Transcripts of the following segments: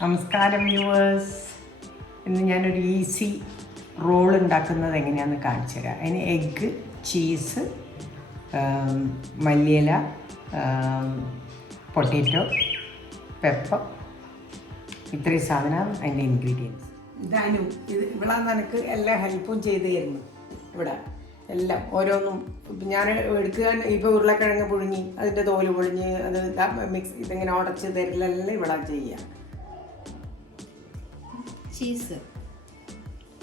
നമസ്കാരം വ്യൂവേഴ്സ്. ഇന്ന് ഞാനൊരു ഈസി റോൾ ഉണ്ടാക്കുന്നത് എങ്ങനെയാണെന്ന് കാണിച്ചു തരാം. അതിന് എഗ്ഗ്, ചീസ്, മല്ലിയില, പൊട്ടാറ്റോ, പെപ്പർ, ഇത്രയും സാധനം അതിൻ്റെ ഇൻഗ്രീഡിയൻസ്. ഇതാനും ഇവളാന്ന് എനിക്ക് എല്ലാ ഹെൽപ്പും ചെയ്ത് തരുന്നു. ഇവിടെ എല്ലാം ഓരോന്നും ഞാൻ എടുക്കാൻ ഇപ്പോൾ ഉരുളക്കിഴങ്ങ് പുഴുങ്ങി അതിൻ്റെ തോല് പൊഴിഞ്ഞ് അത് മിക്സ് ഇതിങ്ങനെ ഉടച്ച് തരലെല്ലാം ഇവിടെ ചെയ്യുക. ചീസ്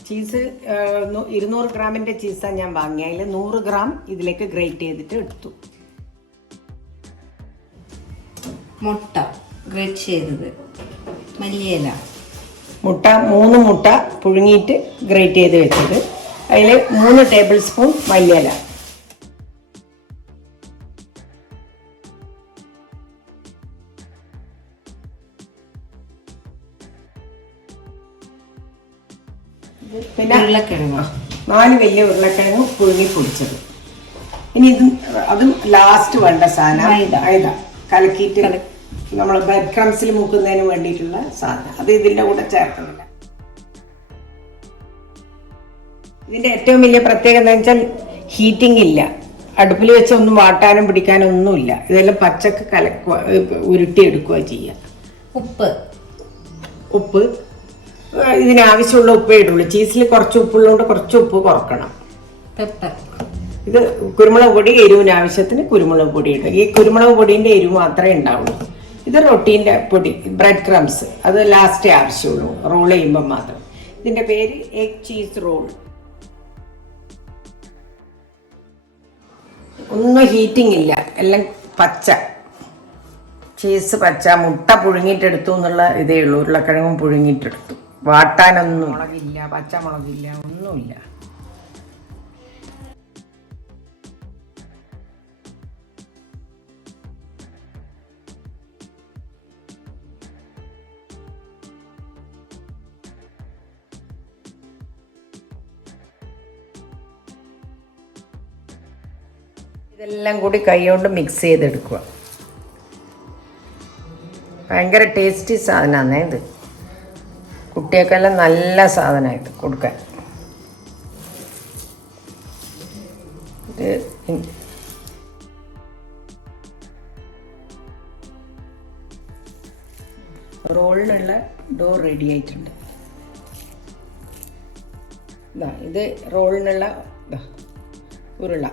200 ഗ്രാമിൻ്റെ ചീസാണ് ഞാൻ വാങ്ങിയത്. അതിൽ 100 ഗ്രാം ഇതിലേക്ക് ഗ്രേറ്റ് ചെയ്തിട്ട് എടുത്തു. മുട്ട ഗ്രേറ്റ് ചെയ്തത്, മല്ലിയില, മുട്ട 3 മുട്ട പുഴുങ്ങിയിട്ട് ഗ്രേറ്റ് ചെയ്ത് വെച്ചത്, അതിൽ 3 ടേബിൾ സ്പൂൺ മല്ലിയില, പിന്നെ 4 വലിയ ഉരുളക്കിഴങ്ങ് പുഴുങ്ങി പൊടിച്ചത്. ഇനി അതും ലാസ്റ്റ് വേണ്ട സാധനം മൈദ കലക്കിയിട്ട് നമ്മൾ ബ്രെഡ് ക്രംസിൽ മുക്കുന്നതിന് വേണ്ടിയിട്ടുള്ള സാധനം. അത് ഇതിൻ്റെ കൂടെ ചേർക്കുന്നില്ല. ഇതിൻ്റെ ഏറ്റവും വലിയ പ്രത്യേകത എന്താ വെച്ചാൽ ഹീറ്റിംഗ് ഇല്ല. അടുപ്പിൽ വെച്ച് ഒന്നും വാട്ടാനും പിടിക്കാനും ഒന്നുമില്ല. ഇതെല്ലാം പച്ചക്ക് ഉരുട്ടിയെടുക്കുക ചെയ്യുക. ഉപ്പ് ഇതിനാവശ്യമുള്ള ഉപ്പേ ഇടുള്ളൂ. ചീസിൽ കുറച്ച് ഉപ്പുള്ളതുകൊണ്ട് കുറച്ച് ഉപ്പ് കുറക്കണം. ഇത് കുരുമുളക് പൊടി, എരിവിന് ആവശ്യത്തിന് കുരുമുളക് പൊടി ഇടും. ഈ കുരുമുളക് പൊടീൻ്റെ എരിവ് മാത്രമേ ഉണ്ടാവുള്ളൂ. ഇത് റൊട്ടീൻ്റെ പൊടി, ബ്രെഡ് ക്രംസ്, അത് ലാസ്റ്റേ ആവശ്യമുള്ളൂ റോൾ ചെയ്യുമ്പോൾ മാത്രം. ഇതിൻ്റെ പേര് എഗ് ചീസ് റോൾ. ഒന്നും ഹീറ്റിംഗ് ഇല്ല, എല്ലാം പച്ച ചീസ്, പച്ച മുട്ട പുഴുങ്ങിയിട്ടെടുത്തു എന്നുള്ള ഇതേ ഉള്ളൂ. ഉരുളക്കിഴങ്ങും പുഴുങ്ങിയിട്ടെടുത്തു. വാട്ടാനൊന്നും മുളകില്ല, പച്ചമുളകില്ല, ഒന്നുമില്ല. ഇതെല്ലാം കൂടി കൈകൊണ്ട് മിക്സ് ചെയ്തെടുക്കുക. ഭയങ്കര ടേസ്റ്റി സാധനമാണ് ഇത്. കുട്ടികൾക്കെല്ലാം നല്ല സാധനമായിട്ട് കൊടുക്കാൻ. റോളിനുള്ള ഡോ റെഡി ആയിട്ടുണ്ട്. ഇത് റോളിനുള്ള ഉരുള.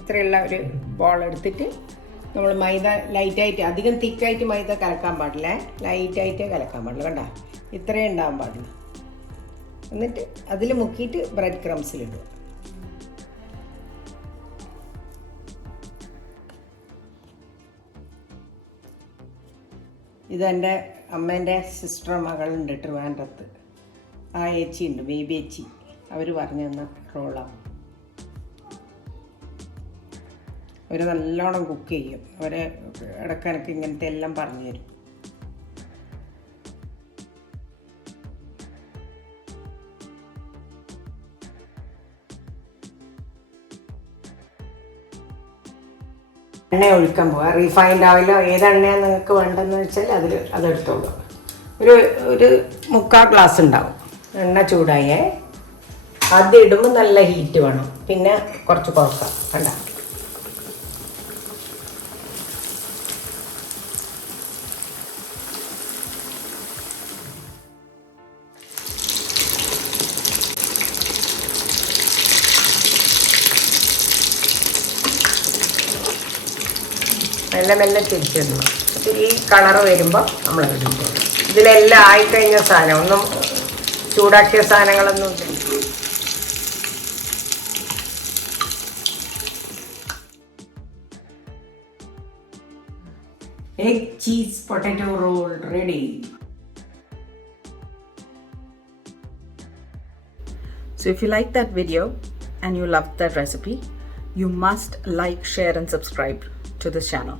ഇത്രയുള്ള ഒരു ബോൾ എടുത്തിട്ട് നമ്മൾ മൈദ ലൈറ്റായിട്ട്, അധികം തിക്കായിട്ട് മൈദ കലക്കാൻ പാടില്ല, ലൈറ്റായിട്ടേ കലക്കാൻ പാടില്ല. കണ്ട ഇത്രയും ഉണ്ടാകാൻ പാടില്ല. എന്നിട്ട് അതിൽ മുക്കിയിട്ട് ബ്രെഡ് ക്രംസിലിടുക. ഇതെൻ്റെ അമ്മേൻ്റെ സിസ്റ്റർ മകളുണ്ട് ട്രിവാൻഡ്രത്ത്. ആ ഏച്ചി ഉണ്ട്, ബേബി ഏച്ചി. അവർ പറഞ്ഞു തന്ന റോളാണ്. അവർ നല്ലോണം കുക്ക് ചെയ്യും. അവരെ ഇടയ്ക്കിടയ്ക്ക് ഇങ്ങനത്തെ എല്ലാം പറഞ്ഞു തരും. എണ്ണ ഒഴിക്കാൻ പോവുക. റീഫൈൻഡ് ഓയിലോ ഏതെണ്ണയാണ് നിങ്ങൾക്ക് വേണ്ടതെന്ന് വെച്ചാൽ അതെടുത്തോളൂ. ഒരു 3/4 ഗ്ലാസ് ഉണ്ടാവും. എണ്ണ ചൂടായേ ആദ്യം ഇടുമ്പോൾ നല്ല ഹീറ്റ് വേണം, പിന്നെ കുറച്ച് കുറക്കാം. കണ്ട മെല്ലെ മെല്ലെ തിരിച്ചിടണം. അപ്പോൾ ഈ കളറ് വരുമ്പോൾ നമ്മൾ ഇടുമ്പോൾ ഇതിലെല്ലാം ആയിക്കഴിഞ്ഞ സാധനം, ഒന്നും ചൂടാക്കിയ സാധനങ്ങളൊന്നും ഇല്ല. Egg cheese potato roll ready. So if you like that video and you loved that recipe, you must like, share and subscribe to this channel.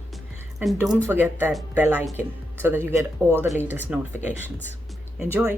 And don't forget that bell icon so that you get all the latest notifications. Enjoy!